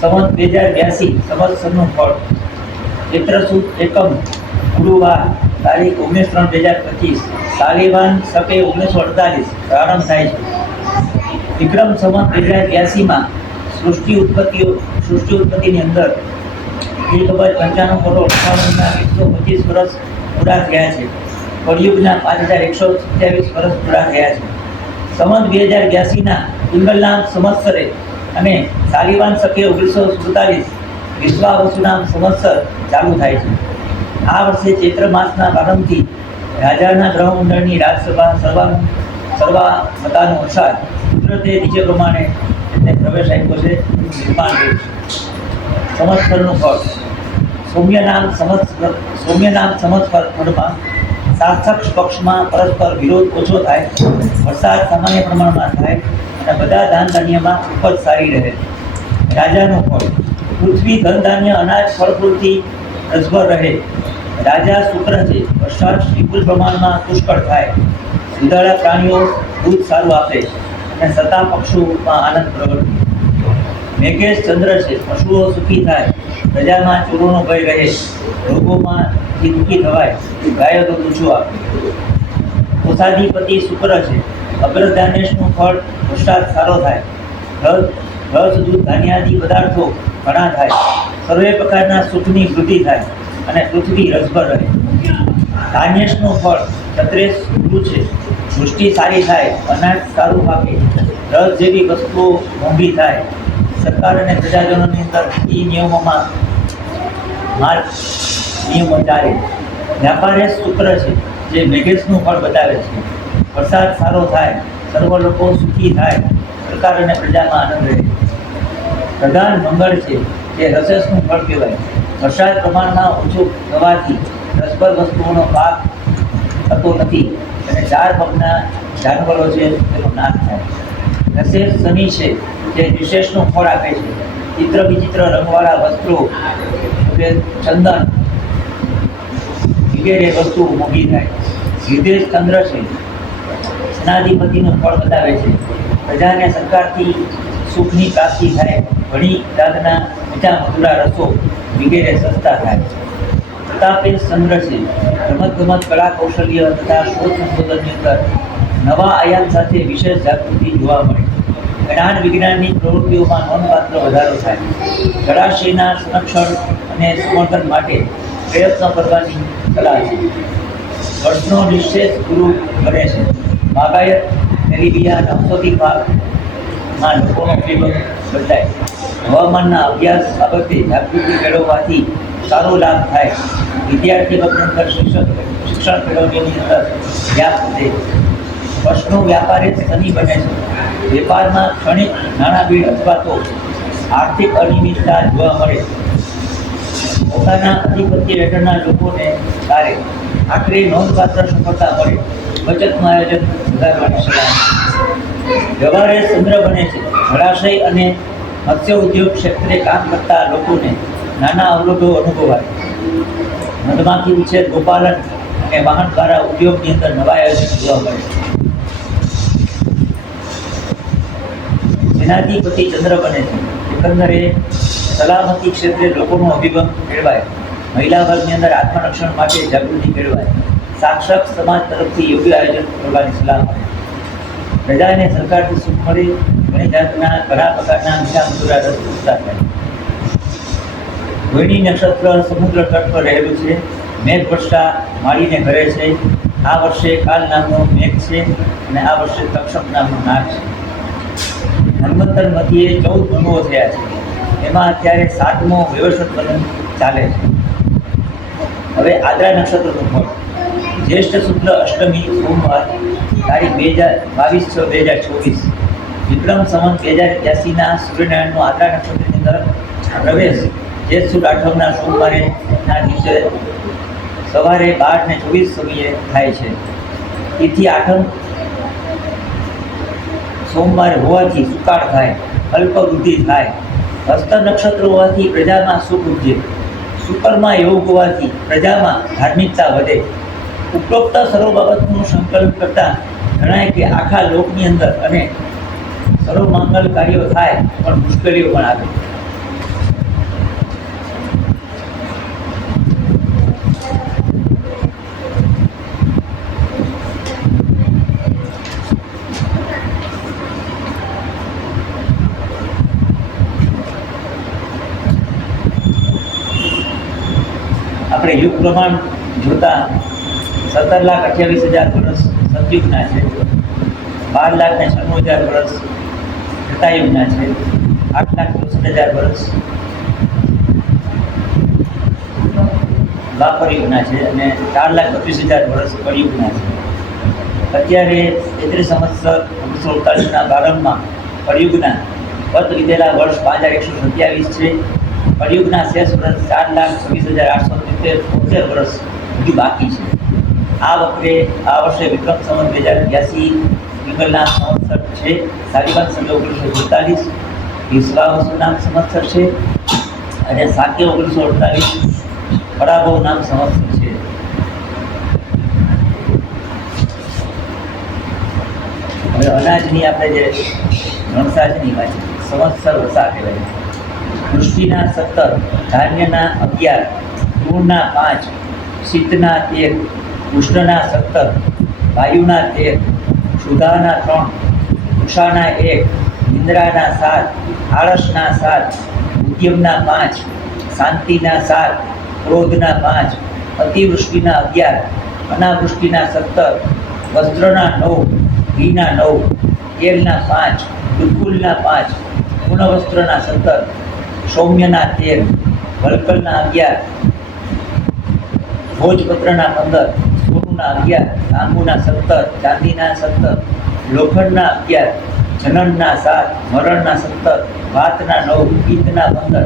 સંવત 2082 સંવત્સરનું ફળ ચૈત્ર સુદ એકમ ગુરુવાર તારીખ 19/3/2025 સાલિવાન સકે 1948 પ્રારંભ થાય છે. વિક્રમ સંવત 2082માં સૃષ્ટિ ઉત્પત્તિની અંદર 1,95 કરોડ 125 વર્ષ પૂરા થયા છે. કળિયુગના 5,127 વર્ષ પૂરા થયા છે. સંવત 2082ના પિંગલનામ સંવત્સરે અને સાલિવાન સકે 1947 વિશ્વાવસુનામ સંવત્સર ચાલુ થાય છે. આ વર્ષે ચૈત્ર માસના પ્રારંભથી રાજાના ગ્રહમંડળની રાજસભા સર્વાનુસાર કુદરતે નીચે પ્રમાણે તેમને પ્રવેશ આપ્યો છે. નિર્માણ થયું છે. સંવત્સરનું ફળ સૌમ્યનામ સંવત્સરમાં શાસક પક્ષમાં પરસ્પર વિરોધ ઓછો થાય, વરસાદ સામાન્ય પ્રમાણમાં થાય અને બધા ધાન ધાન્યમાં ઉપજ સારી રહે. રાજાનું ફળ પૃથ્વી ધન ધાન્ય અનાજ ફળ ફૂલથી રસભર રહે. રાજા શુક્ર છે. વરસાદ વિપુલ પ્રમાણમાં પુષ્કળ થાય. દુધાળા પ્રાણીઓ દૂધ સારું આપે અને સતા પક્ષોમાં આનંદ પ્રગટે. મેઘેશ ચંદ્ર છે. પશુઓ સુખી થાય. પ્રજામાં ચોરોનો ભય રહે. રોગોમાં દુઃખી થવાય. ગાયો તો ઊંચું આપે. કોષાધિપતિ શુક્ર છે. અગ્રધાન્યનું ફળ વરસાદ સારો થાય. રસ દૂધ ધાન્યાદિ પદાર્થો ઘણા થાય. સર્વે પ્રકારના સુખની વૃદ્ધિ થાય અને પૃથ્વી રસભર રહે. ધાન્યનું ફળ ક્ષત્રેશ ગુરુ છે. વૃષ્ટિ સારી થાય. અનાજ સારું પાકે. રસ જેવી વસ્તુઓ મોંઘી થાય. સરકાર અને પ્રજાજનોની અંદર એ નિયમોમાં નિયમો ચાલે. વ્યાપારેશ શુક્ર છે, જે મેઘેશનું ફળ બતાવે છે. વરસાદ સારો થાય. સર્વ લોકો સુખી થાય. સરકાર અને પ્રજામાં આનંદ રહે. પ્રધાન મંગળ છે, જે રસેશનું ફળ કહેવાય. વરસાદ પ્રમાણમાં ઓછું થવાથી રસભર વસ્તુઓનો પાક થતો નથી અને 4 પગના જાનવરો છે તેનો નાશ થાય. રસેશ શનિ છે, જે વિશેષનું ફળ આપે છે. ચિત્ર વિચિત્ર રંગવાળા વસ્ત્રો, ચંદન વગેરે વસ્તુ મોંઘી થાય. વિદેશ ચંદ્ર છે, સેનાધિપતિનું ફળ બતાવે છે. પ્રજાને સરકારથી સુખની પ્રાપ્તિ થાય. ઘણી જાતના મીઠા મધુરા રસો વગેરે સસ્તા થાય. પ્રતાપેશ ચંદ્ર છે. રમતગમત, કળા કૌશલ્ય તથા શોધ સંશોધનની અંદર નવા આયામ સાથે વિશેષ જાગૃતિ જોવા મળે. જ્ઞાન વિજ્ઞાનની પ્રવૃત્તિઓમાં નોંધપાત્ર વધારો થાય. જળાશયના સંરક્ષણ અને સંવર્ધન માટે પ્રયત્ન કરવાની કલા છે. વર્ષનો નિશ્ચેષ ગુરુ બને છે. બાગાયત, તેલીબિયા, ઔષધિ પાકમાં લોકોનો અભિગમ બદલાય. હવામાનના અભ્યાસ બાબતે જાગૃતિ મેળવવાથી સારો લાભ થાય. વિદ્યાર્થી વર્ગની શિક્ષણ મેળવણીની અંદર વ્યાપ વધે. વર્ષનો વ્યાપારી શનિ બને છે. વેપારમાં ક્ષણિક નાણાભીડ અથવા તો આર્થિક અનિયમિતતા જોવા મળે. પોતાના આધિપત્ય હેઠળના લોકોને કારે આખરે નોંધપાત્ર સફળતા મળે. બચતનું આયોજન સુધારવાની સલાહ. વ્યવહારે ચંદ્ર બને છે. જળાશય અને મત્સ્ય ઉદ્યોગ ક્ષેત્રે કામ કરતા લોકોને નાના અવરોધો અનુભવાય. મધમાખી ઉછેર, ગોપાલન અને વાહન દ્વારા ઉદ્યોગની અંદર નવા આયોજન જોવા મળે. સેનાધિપતિ ચંદ્ર બને છે. એકંદરે સલામતી ક્ષેત્રે લોકોનો અભિગમ મેળવાય. મહિલા વર્ગની અંદર આત્મરક્ષણ માટે જાગૃતિ મેળવાય. સાક્ષર સમાજ તરફથી યોગ્ય આયોજન કરવાની સલાહ મળે. પ્રજાને સરકારથી સુખ મળે. ઘણી જાતના ઘણા પ્રકારના મીઠા મધુરા રસ પૂરતા થાય. રોહિણી નક્ષત્ર સમુદ્ર તટ પર રહેલું છે. મેઘવર્ષા માળીને ભરે છે. આ વર્ષે કાલ નામનો મેઘ છે અને આ વર્ષે તક્ષક નામનો નાગ છે. હનુમંતર મધ્યે 14 મનુઓ થયા છે. એમાં અત્યારે 7મો વ્યવસ્થિત બનન ચાલે છે. હવે આદ્રા નક્ષત્રનું ફળ જ્યેષ્ઠ શુક્લ અષ્ટમી સોમવાર તારીખ 22/6/2024 વિક્રમ સંવત 2082ના સૂર્યનારાયણનો આદ્રા નક્ષત્રની અંદર પ્રવેશ જેઠ સુદ આઠમના સોમવારે ના દિવસે સવારે 12:24 સમયે થાય છે. તિથિ આઠમ સોમવાર હોવાથી સુકાળ થાય. અલ્પ વૃદ્ધિ થાય. હસ્ત નક્ષત્ર હોવાથી પ્રજામાં સુખ ઉપજે. શુક્રમાં યોગ હોવાથી પ્રજામાં ધાર્મિકતા વધે. ઉપરોક્ત સર્વ બાબતનું સંકલન કરતા જણાય કે આખા લોકની અંદર અને સર્વ મંગલ કાર્યો થાય પણ મુશ્કેલીઓ પણ આવે. આપણે યુગ પ્રમાણ જોતા 17,28,000 વર્ષ સતયુગના છે, 12,96,000 વર્ષ ત્રેતાયુગના છે, 8,64,000 વર્ષ દ્વાપર યુગના છે અને 4,32,000 વર્ષ કળિયુગના છે. અત્યારે 33 સંવત્સર 1948ના પ્રારંભમાં કળિયુગના ગત વીતેલા વર્ષ 5,127 છે. કળિયુગના શેષ વર્ષ 4,26,873 વર્ષ હજી બાકી છે. આ વર્ષે વિક્રમ સંવત 2082 વિંગલના સંવત્સર છે, સાલિબાન સંવત 1947 વિશ્વાવસુ નામ સંવત્સર છે અને સાક્ય 1948 પરાભવ નામ સંવત્સર છે. હવે અનાજની આપણે જે ગણતા છે ને વાત સંવત્સર વસા કહેવાય. વૃષ્ટિના 17, ધાન્યના 11, ધૂળના 5, શીતના 13, ઉષ્ણના 17, વાયુના 13, સુધાના 3, ઉષાના 1, નિંદ્રાના 7, આળસના 7, ઉદ્યમના 5, શાંતિના 7, ક્રોધના 5, અતિવૃષ્ટિના 11, અનાવૃષ્ટિના 17, વસ્ત્રના 9, ઘીના 9, તેલના 5, દુર્ગુલના 5, ગુણવસ્ત્રના 17, સૌમ્યના 13, વલ્કલના 11, ભોજપત્રના 15, સોનુના 11, તાંબુના 17, ચાંદીના 17, લોખંડના 11, જનનના 7, મરણના 17, વાતના 9, પિત્તના 15,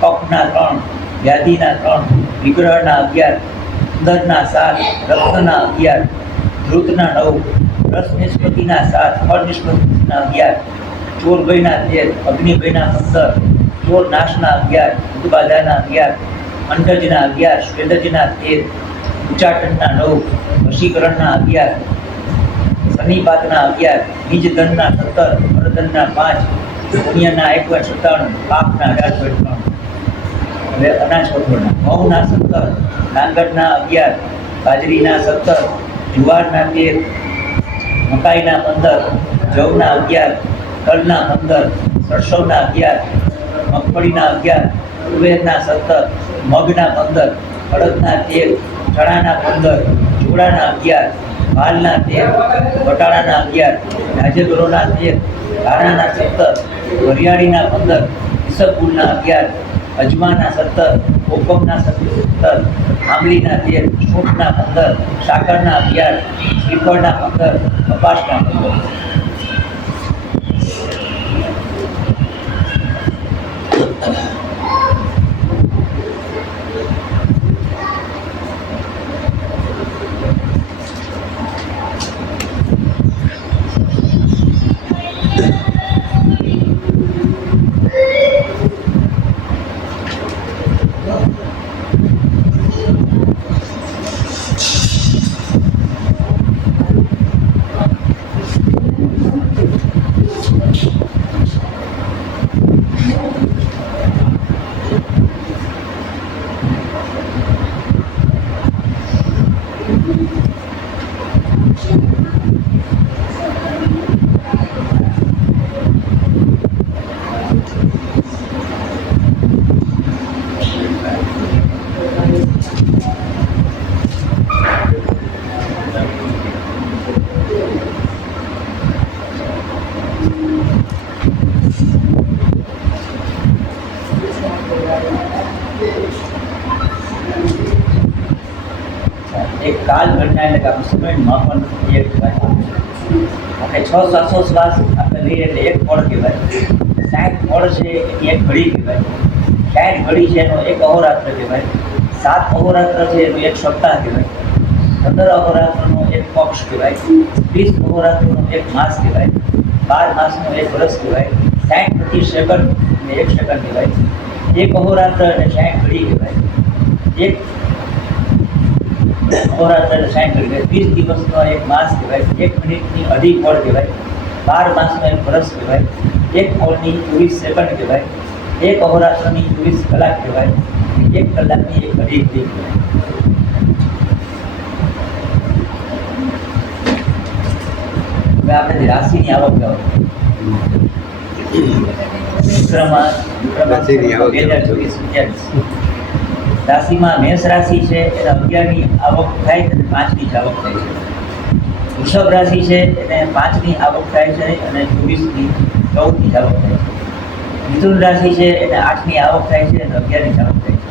કફના 3, વ્યાધિના 3, વિગ્રહના 11, ઉદરના 7, રક્તના 11, ધ્રુતના 9, રસ નિષ્પત્તિના 7, ફળ નિષ્પત્તિના 11, ચોર ભયના 13, અગ્નિભયના 15, ચોર નાશના 11, ઉદબાધાના 11, અંડજના 11, સ્વેદજના 13, ઉચ્ચાટનના 9, વશીકરણના 11, શનિપાતના 11, નિજધનના 17, પરધનના 5, પુણ્યના 1.97, પાપના 18.3. હવે અનાજ કઠોળના ઘઉંના 17, ડાંગરના 11, બાજરીના 17, જુવારના 13, મકાઈના 15, જવના 11, તલના 15, સરસવના 11, મગફળીના 11, તુવેરના 17, મગના 15, અડદના 13, ચણાના 15, ચોળાના 11, વાલના 13, વટાણાના 11, રાજગરોના 13, ધાણાના 17, વરિયાળીના 15, ઈસબગુલના 11, અજમાના 17, કોકમના 17, આંબલીના 13, સૂંઠના 15, સાકરના 11, શ્રીફળના 15, કપાસના 15. એક કાલ ઘટના એટલે કે આપણું સમયનું માપન એક કહેવાય. આપણે 600-700 શ્વાસ આપણે લઈએ એટલે એક પળ કહેવાય. 60 પળ છે એની એક ઘડી કહેવાય. 60 ઘડી છે એનો એક અહોરાત્ર કહેવાય. 7 અહોરાત્ર છે એનો એક સપ્તાહ કહેવાય. 15 અહોરાત્રનો એક પક્ષ કહેવાય. 20 અહોરાત્રનો એક માસ કહેવાય. 12 માસનો એક વર્ષ કહેવાય. 60 પ્રતિ સેકન્ડ એટલે એક સેકન્ડ કહેવાય. એક અહોરાત્ર અને 60 ઘડી કહેવાય. એક અહોરાત્ર એટલે 60 ઘડી કહેવાય. 20 દિવસનો એક માસ કહેવાય. 1 મિનિટની અઢી પળ કહેવાય. 12 માસનો એક વર્ષ કહેવાય. એક પળની 24 સેકન્ડ કહેવાય. એક અહોરાત્રની 24 કલાક કહેવાય. એક કલાકની એક ઘડી કહેવાય. હવે આપણે જે રાશિની આવક વિક્રમમાં 2024-27 રાશિમાં મેષ રાશિ છે એને 11ની આવક થાય અને 5ની જ આવક થાય છે. વૃષભ રાશિ છે એને 5ની આવક થાય છે અને 14ની 14ની જ આવક થાય છે. મિથુન રાશિ છે એને 8ની આવક થાય છે અને 11ની જ આવક થાય છે.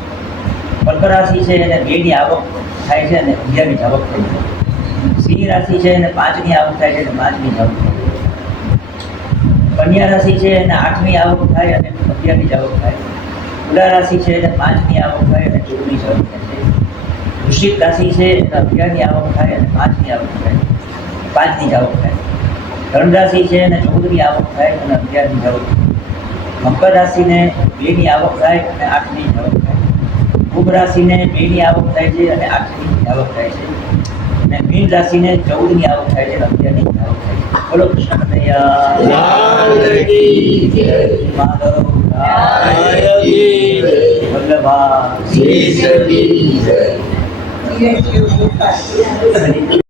કર્ક રાશિ છે એને 2ની આવક થાય છે અને 11ની જ આવક થાય છે. સિંહ રાશિ છે એને 5ની આવક થાય છે અને 5ની જ આવક થાય છે. કન્યા રાશિ છે એને 8ની આવક થાય અને 11ની જ આવક થાય. તુલા રાશિ છે એને 5ની આવક થાય અને 14ની જ આવક થાય છે. વૃશ્ચિક રાશિ છે એને 11ની આવક થાય અને 5ની આવક થાય, 5ની જ આવક થાય. ધન રાશિ છે એને 14ની આવક થાય અને 11ની જ આવક થાય. મકર રાશિને 2ની આવક થાય અને 8ની જ આવક થાય. કુંભ રાશિને 2ની આવક થાય છે અને 8ની જ આવક થાય છે. અને મીન રાશિને 14ની આવક થાય છે અને 11ની જ આવક થાય છે. બોલો કૃષ્ણ કનૈયા લાલ કી જય. માધવ નારાયણ કી જય. વલ્લભા શ્રી સદી જય. હરિ.